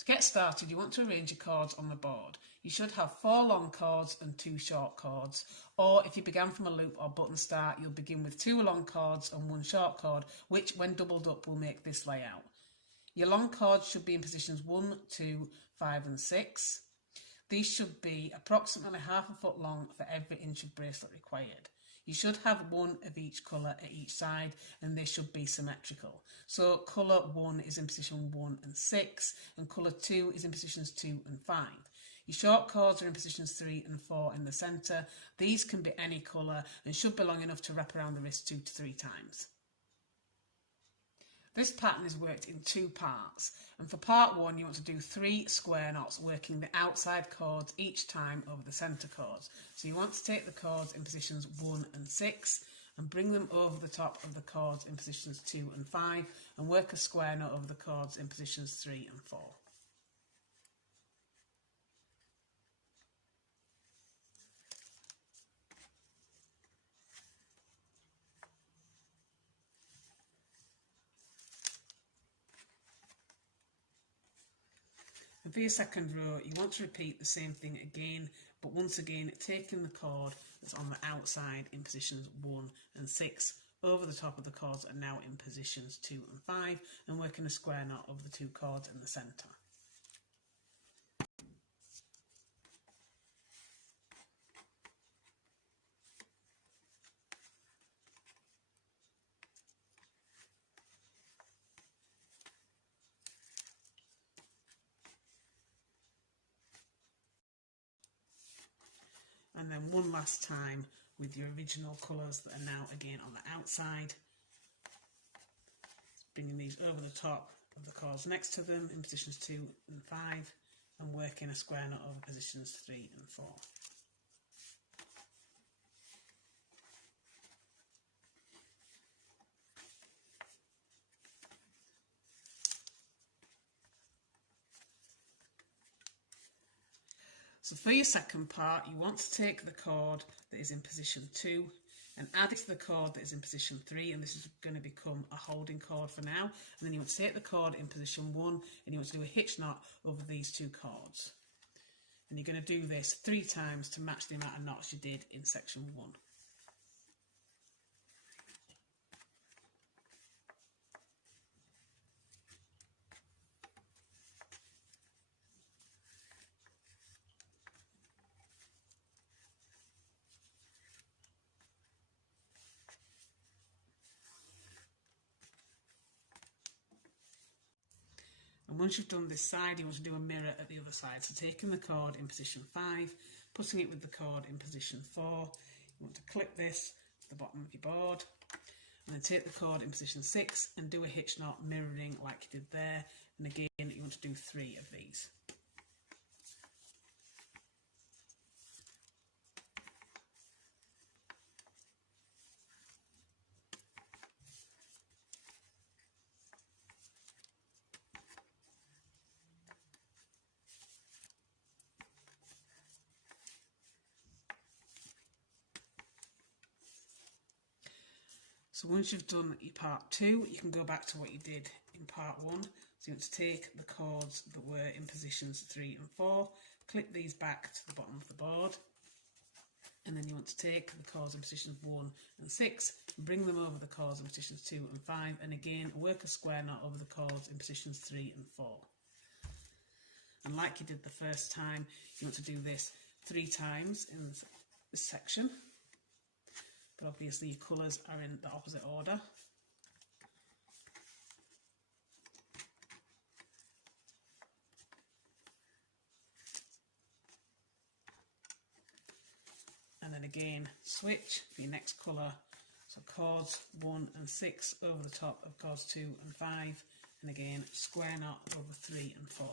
To get started, you want to arrange your chords on the board. You should have 4 long chords and 2 short chords, or if you began from a loop or button start, you'll begin with 2 long chords and 1 short chord, which when doubled up will make this layout. Your long chords should be in positions 1, 2, 5 and 6. These should be approximately half a foot long for every inch of bracelet required. You should have 1 of each colour at each side, and they should be symmetrical. So colour 1 is in position 1 and 6, and colour 2 is in positions 2 and 5. Your short chords are in positions 3 and 4 in the centre. These can be any colour and should be long enough to wrap around the wrist 2 to 3 times. This pattern is worked in 2 parts, and for part 1 you want to do 3 square knots working the outside chords each time over the centre chords. So you want to take the chords in positions 1 and 6 and bring them over the top of the chords in positions 2 and 5 and work a square knot over the chords in positions 3 and 4. And for your second row, you want to repeat the same thing again, but once again taking the chord that's on the outside in positions 1 and 6 over the top of the chords are now in positions 2 and 5 and working a square knot over the 2 chords in the centre. And then one last time with your original colours that are now again on the outside. Bringing these over the top of the chords next to them in positions 2 and 5 and working a square knot over positions 3 and 4. So for your second part, you want to take the chord that is in position 2 and add it to the chord that is in position 3, and this is going to become a holding chord for now. And then you want to take the chord in position 1 and you want to do a hitch knot over these 2 chords. And you're going to do this 3 times to match the amount of knots you did in section 1. And once you've done this side, you want to do a mirror at the other side. So taking the chord in position 5, putting it with the chord in position 4, you want to clip this to the bottom of your board, and then take the chord in position 6 and do a hitch knot mirroring like you did there. And again, you want to do 3 of these. So once you've done your part 2, you can go back to what you did in part 1. So you want to take the chords that were in positions 3 and 4, clip these back to the bottom of the board, and then you want to take the chords in positions 1 and 6, and bring them over the chords in positions 2 and 5, and again work a square knot over the chords in positions 3 and 4. And like you did the first time, you want to do this 3 times in this section. But obviously your colours are in the opposite order. And then again switch for your next colour. So chords 1 and 6 over the top of chords 2 and 5, and again square knot over 3 and 4.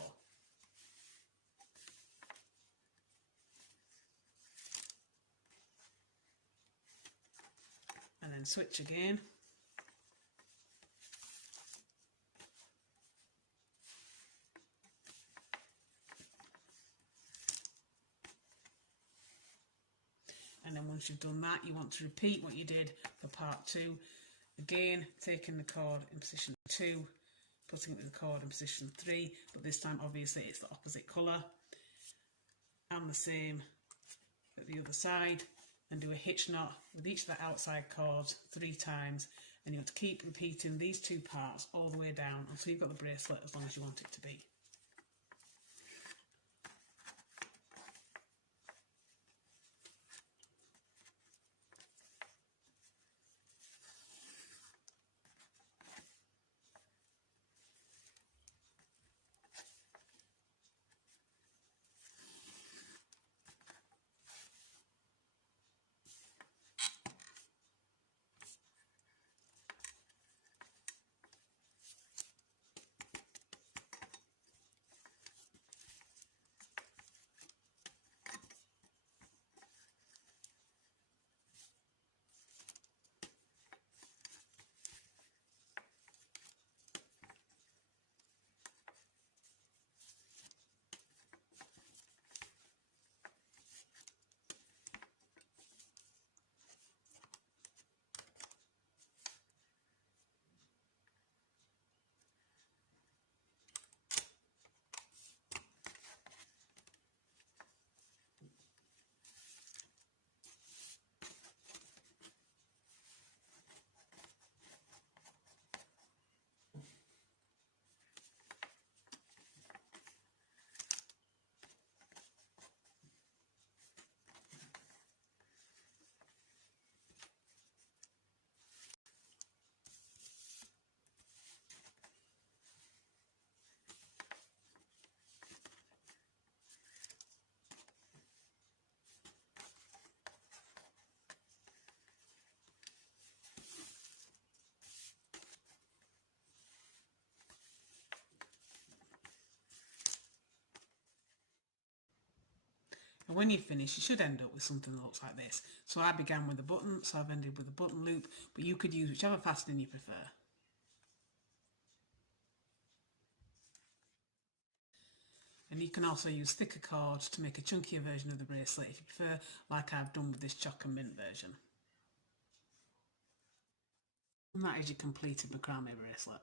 And then switch again. And then once you've done that, you want to repeat what you did for part 2. Again, taking the chord in position 2, putting the cord in position 3, but this time obviously it's the opposite colour, and the same at the other side, and do a hitch knot with each of the outside cords 3 times, and you want to keep repeating these 2 parts all the way down until you've got the bracelet as long as you want it to be. And when you finish, you should end up with something that looks like this. So I began with a button, so I've ended with a button loop, but you could use whichever fastening you prefer. And you can also use thicker cords to make a chunkier version of the bracelet if you prefer, like I've done with this choc and mint version. And that is your completed macrame bracelet.